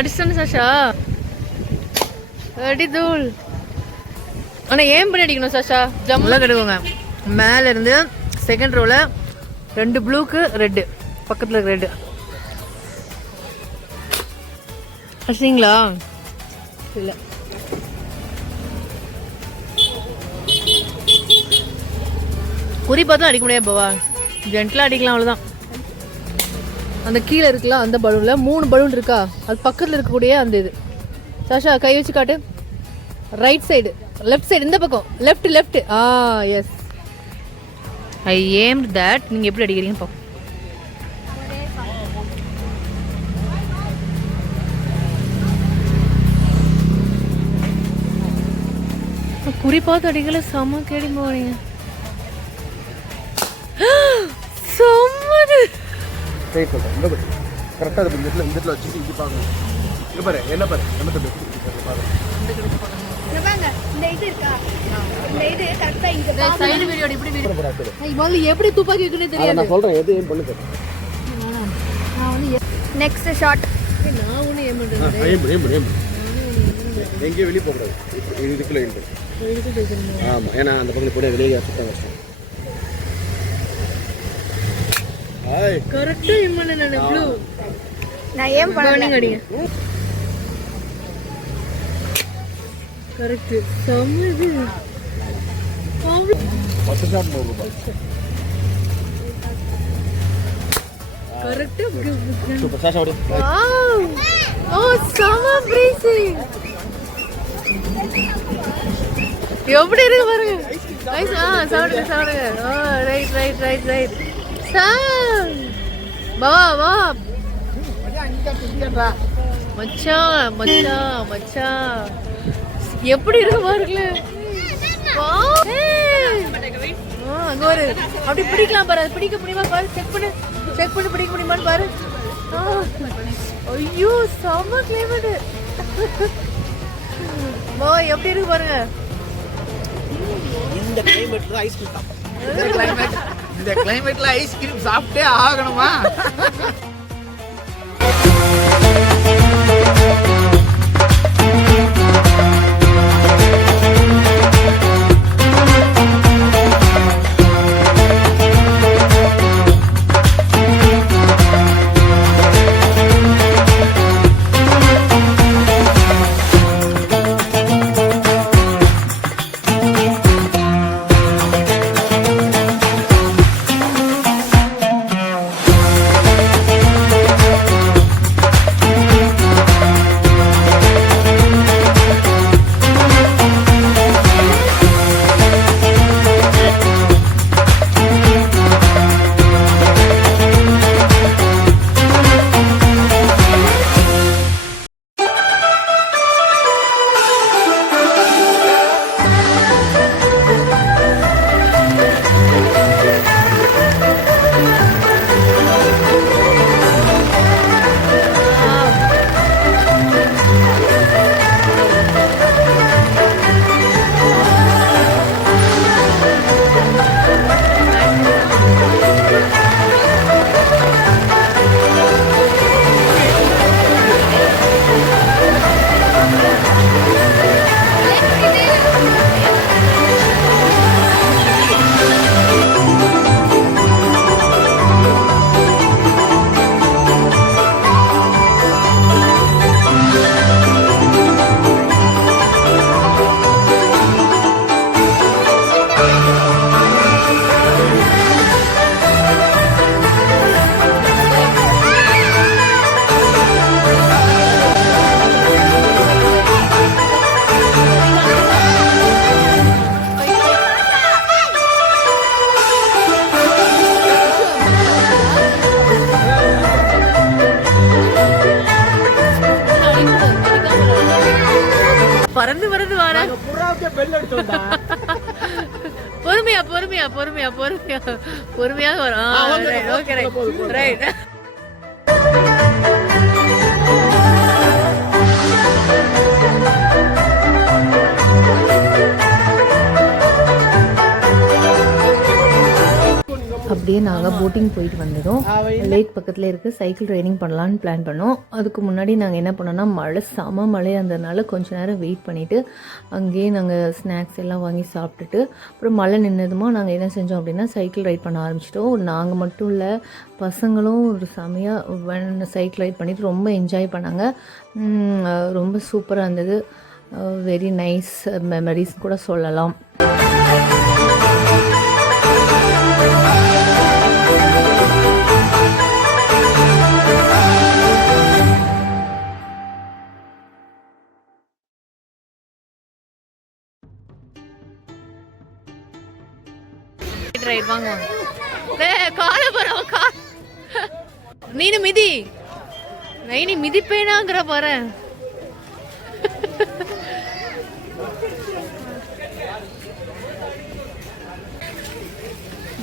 அடிச்சானு சாஷா அடி தூள். ஆனால் ஏன் பண்ணி அடிக்கணும் சாஷா? ஜம்முலாம் கிடைக்குங்க. மேலே இருந்து செகண்ட் ரோவில் 2 ப்ளூக்கு ரெட்டு, பக்கத்தில் இருக்க ரெட்டு அடிச்சிங்களா? இல்லை, குறி பார்த்தும் அடிக்க முடியாது பாவா, ஜென்டலாக அடிக்கலாம் அவ்வளோதான். அந்த கீழே இருக்குல்ல அந்த பலூனில் 3 பலூன் இருக்கா, அது பக்கத்தில் இருக்கக்கூடிய அந்த இது. சாஷா கை வச்சு காட்டு. ரைட் சைடு, லெஃப்ட் சைடு, இந்த பக்கம் left left. Yes, I am that. நீங்கள் எப்படி அடிக்கிறீங்கன்னு பார்ப்போம். குறி பார்த்து அடிக்கல, செம்ம கேடி போறீங்க. செம்மது ரைட் பண்றேன். இந்த பாரு கரெக்ட்டா இந்த இடத்துல வச்சு இங்க பாருங்க. இங்க பாரு என்ன பாரு நம்ம தம்பி பாருங்க. இங்க பாருங்க, இந்த இது இருக்கா, இந்த இது கரெக்ட்டா இங்க பாருங்க. சைடு வீடியோ இப்படி வீடியோ போடாதே. முதல்ல எப்படி துப்பாக்கி வைக்கணும்னு தெரியாது. நான் சொல்றேன் எது ஏம் பண்ணுங்க. நான் வந்து நெக்ஸ்ட் ஷாட் நான் ஒண்ணு ஏம் பண்றேன். ஏம் எங்க வெளிய போக கூடாது. இதுக்குள்ள இருந்து. ஆமா, ஏனா அந்த பக்கத்துல போய் வெளிய சுத்தம் கஷ்டம். ஹாய் கரெக்ட்டா ஏம் பண்ணேன் நான். ப்ளூ நான் ஏம் பண்ணேன். அடிங்க. கரெக்ட். சம்மது. ஃபர்ஸ்ட் ஷாட் நோ ரூபாய். கரெக்ட். சூப்பர் சாஷா ஓடி. வாவ். ஓ சம பிரீசிங். எப்படி இருக்கு பாருங்க. ஐஸ் சாப்பிடுங்க. ஓ ரைட். வா வா மச்சான் எப்படி இருக்கு பாருங்களே. அங்க ஒரு அப்படி பிடிக்கலாம் பாரு. அது பிடிக்க முடியுமா பாரு. செக் பண்ணு பிடிக்க முடியுமான்னு பாரு. ஐயோ செம்ம கிளைமேட். வா எப்படி இருக்கு பாருங்க. இந்த கிளைமேட்ல ஐஸ்கிரீம் சாப்பிடணும். இந்த கிளைமேட்ல ஐஸ்கிரீம் சாப்பிட்டே ஆகணுமா? பறந்து வர பொறுமையா வரும். Okay right. அப்படியே நாங்கள் போட்டிங் போயிட்டு வந்ததும் லேக் பக்கத்தில் இருக்குது, சைக்கிள் ரைடிங் பண்ணலான்னு பிளான் பண்ணோம். அதுக்கு முன்னாடி நாங்கள் என்ன பண்ணோன்னா, மழை செம மழையாக இருந்ததுனால கொஞ்சம் நேரம் வெயிட் பண்ணிவிட்டு அங்கேயே நாங்கள் ஸ்நாக்ஸ் எல்லாம் வாங்கி சாப்பிட்டுட்டு அப்புறம் மழை நின்னதுமா நாங்கள் என்ன செஞ்சோம் அப்படின்னா சைக்கிள் ரைட் பண்ண ஆரம்பிச்சிட்டோம். நாங்கள் மட்டும் இல்லை, பசங்களும் ஒரு செமையாக சைக்கிள் ரைட் பண்ணிவிட்டு ரொம்ப என்ஜாய் பண்ணாங்க. ரொம்ப சூப்பராக இருந்தது. வெரி நைஸ் மெமரிஸ் கூட சொல்லலாம். வாங்க நீனு மிதி நைனி மிதிப்பேனாங்கிற பாரு.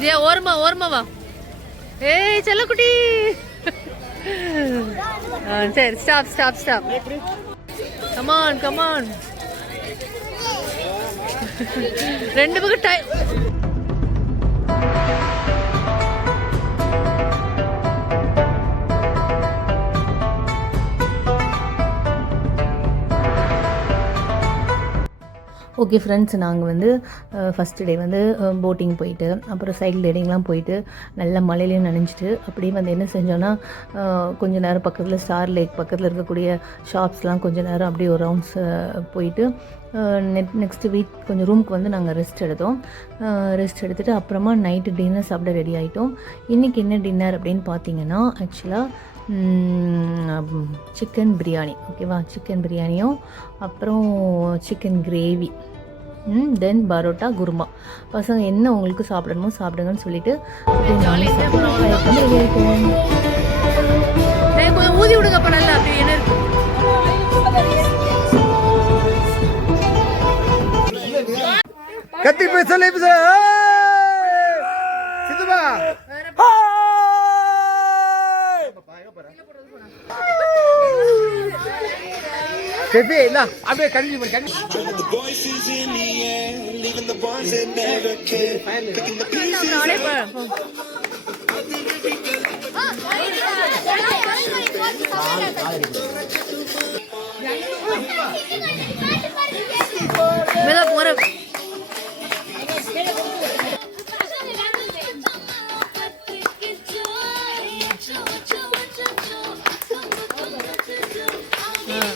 ஜியா ஓரமா வா. ஏய் செல்லக்குட்டி. சரி ஸ்டாப். கமான். ரெண்டு பக்கம் டைம். ஓகே ஃப்ரெண்ட்ஸ், நாங்கள் வந்து ஃபஸ்ட்டு டே வந்து போட்டிங் போயிட்டு அப்புறம் சைக்கிள் ரைடிங்லாம் போயிட்டு நல்ல மழையிலையும் நனைஞ்சிட்டு அப்படியே வந்து என்ன செஞ்சோன்னா கொஞ்சம் நேரம் பக்கத்தில் ஸ்டார் லேக் பக்கத்தில் இருக்கக்கூடிய ஷாப்ஸ்லாம் கொஞ்சம் நேரம் அப்படியே ஒரு ரவுண்ட்ஸ் போயிட்டு நெக்ஸ்ட்டு வீக் கொஞ்சம் ரூமுக்கு வந்து நாங்கள் ரெஸ்ட் எடுத்துகிட்டு அப்புறமா நைட்டு டின்னர் சாப்பிட ரெடி ஆகிட்டோம். இன்றைக்கி என்ன டின்னர் அப்படின்னு பார்த்தீங்கன்னா ஆக்சுவலாக சிக்கன் பிரியாணி. ஓகேவா, சிக்கன் பிரியாணியும் அப்புறம் சிக்கன் கிரேவி, தென் பரோட்டா குருமா. பசங்க என்ன உங்களுக்கு சாப்பிடணுமோ சாப்பிடுங்கன்னு சொல்லிட்டு ஊதி விடுங்க படல. அப்படி என்ன கத்தி பேச சிதுவா அப்படியே கண்டினியூ பண்ணி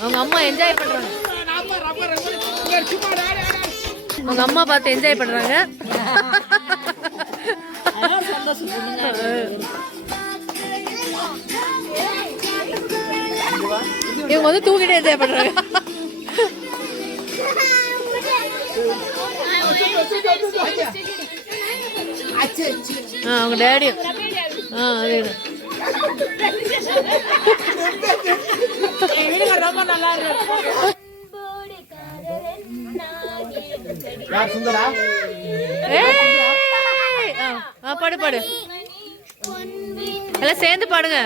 அவங்க அம்மா என்ஜாய் பண்றாங்க. உங்க அம்மா பார்த்து என்ஜாய் பண்றாங்க. இவங்க வந்து தூக்கிட்டு என்ஜாய் பண்றாங்க. அவங்க டேடியும் அதே ரொம்ப நல்லா இருக்கு. பாடு எல்லாம் சேர்ந்து பாடுங்க.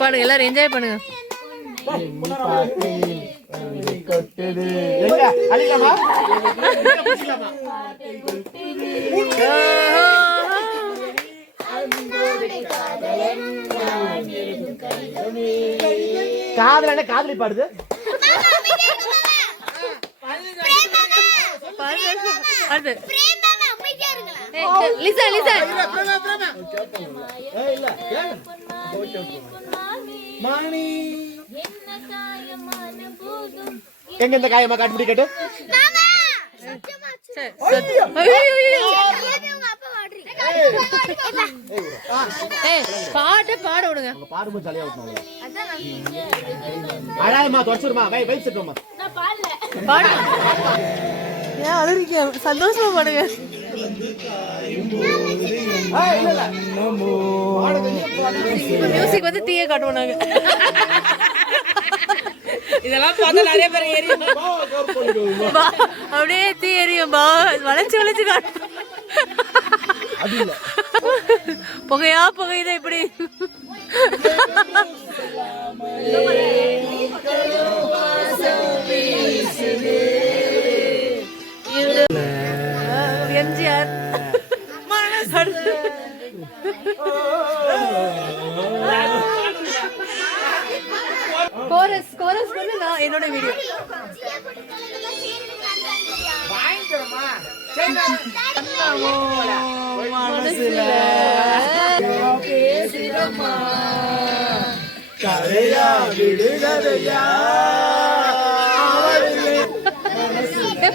பாடுங்க, எல்லாரும் என்ஜாய் பண்ணுங்க. காதலி பாடுது. எங்க இந்த காயமா காட்டுப்படி கேட்டு பாட்டு பாட விடுங்க. பாடும்போது ஜாலியா இருக்கும். அழாதமா தொடச்சுடுமா கை வைப் செட்டுமா பாடு. ஏன் அழுறீங்க? சந்தோஷமா பாடுங்க. மியூசிக் வந்து தீய காட்டுவோம் நாங்க. இதெல்லாம் பார்த்தா நிறைய பேர் ஏறியும் அப்படியே தீ எரியும். வளைச்சு காட்டும். புகையா புகையுதா இப்படி. எம்ஜிஆர் கோரஸ் பண்ணு நான் என்னோட வீடியோ. மனசுல பேசிடமா கரையா விடுகதையா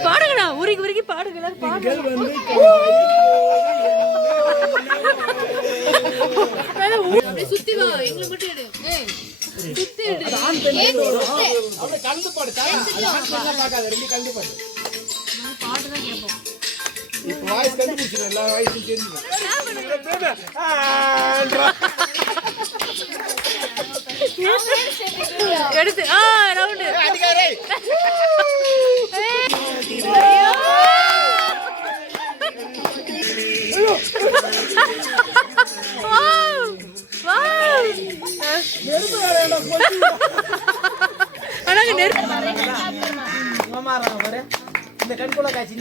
பாடுங்கண்ணா, உருகி பாடுங்க. அப்படியே சுத்தி வா, எங்களை மட்டும் எடு. சுத்தி எடு. கலந்து பாடு பாட்டுதான் கேட்போம். வாய்ஸ் கண்டுபிடிச்சிடும், எல்லா வாய்ஸும் தெரிஞ்சுடும். எடுத்து ரவுண்டு இந்த கண்கொள்ள காட்சி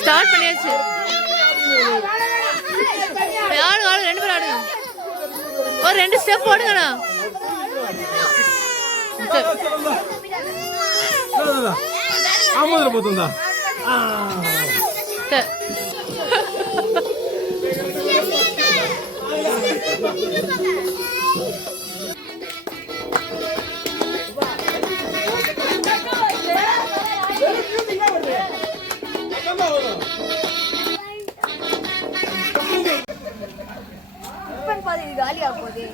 ஸ்டார்ட் பண்ணியாச்சு. ஆடுங்க, 2 பேரும் ஆடுங்க. ஒரு 2 ஸ்டெப் போடுங்கண்ணா. ஆமாம் போతుందా காலியா போகுது.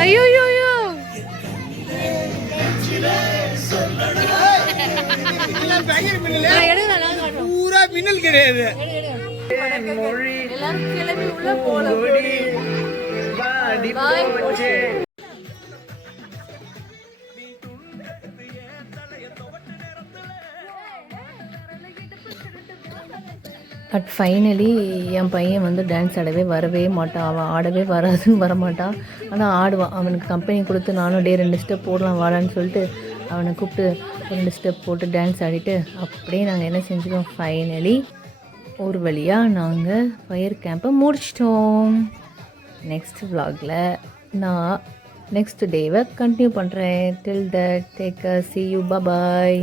ஐயோ பூரா பின்னல் கிடையாது. எல்லாரும் கிளம்பி உள்ள போலாம். பட் ஃபைனலி என் பையன் வந்து டான்ஸ் ஆடவே வரவே மாட்டான். அவன் ஆடவே வராதுன்னு வரமாட்டான். ஆனால் ஆடுவான். அவனுக்கு கம்பெனி கொடுத்து நானும் 2 ஸ்டெப் போடலாம் வாடான்னு சொல்லிட்டு அவனை கூப்பிட்டு 2 ஸ்டெப் போட்டு டான்ஸ் ஆடிட்டு அப்படியே நாங்கள் என்ன செஞ்சிட்டோம், ஃபைனலி ஒரு வழியாக நாங்கள் ஃபயர் கேம்பை முடிச்சிட்டோம். நெக்ஸ்ட் vlogல நான் நெக்ஸ்ட் டேவை கண்டினியூ பண்ணுறேன். டில் that take care, see you, bye bye.